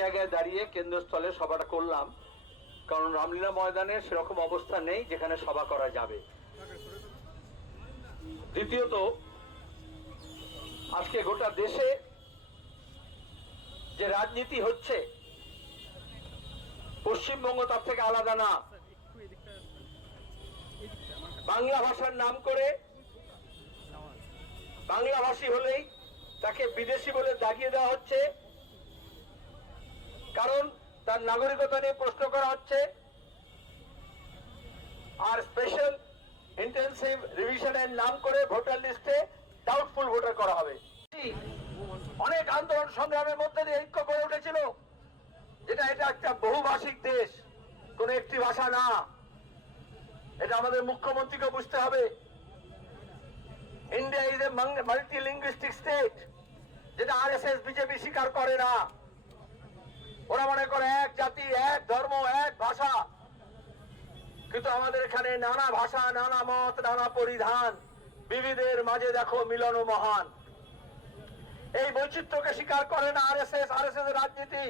জায়গায় দাঁড়িয়ে কেন্দ্রস্থলে সভাটা করলাম। কারণ রামলীলা ময়দানে সেরকম অবস্থা নেই যেখানে সভা করা যাবে। দ্বিতীয়ত, আজকে গোটা দেশে যে রাজনীতি হচ্ছে, পশ্চিমবঙ্গ তার থেকে আলাদা না। বাংলা ভাষার নাম করে বাংলা ভাষী হলেই তাকে বিদেশি বলে দাগিয়ে দেওয়া হচ্ছে। কারণ তার নাগরিকতা নিয়ে প্রশ্ন করা হচ্ছে। আর স্পেশাল ইন্টেন্সিভ রিভিশনের নাম করে ভোটার লিস্টে ডাউটফুল ভোটার করা হবে। অনেক আন্দোলন সংগ্রামের মধ্যে দিয়ে ঐক্য গড়ে উঠেছিল। যেটা এটা একটা বহুভাষিক দেশ, কোন একটি ভাষা না। এটা আমাদের মুখ্যমন্ত্রীকে বুঝতে হবে। India is a multi linguistic state যেটা আর এস এস বিজেপি স্বীকার করে না। ওরা মনে করে এক জাতি, এক ধর্ম, এক ভাষা। কিন্তু আমাদের এখানে নানা ভাষা, নানা মত, নানা পরিধান। বিবিধের মাঝে দেখো মিলন মহান। এই বৈচিত্র্যকে স্বীকার করে না R S S R S S রাজনীতি।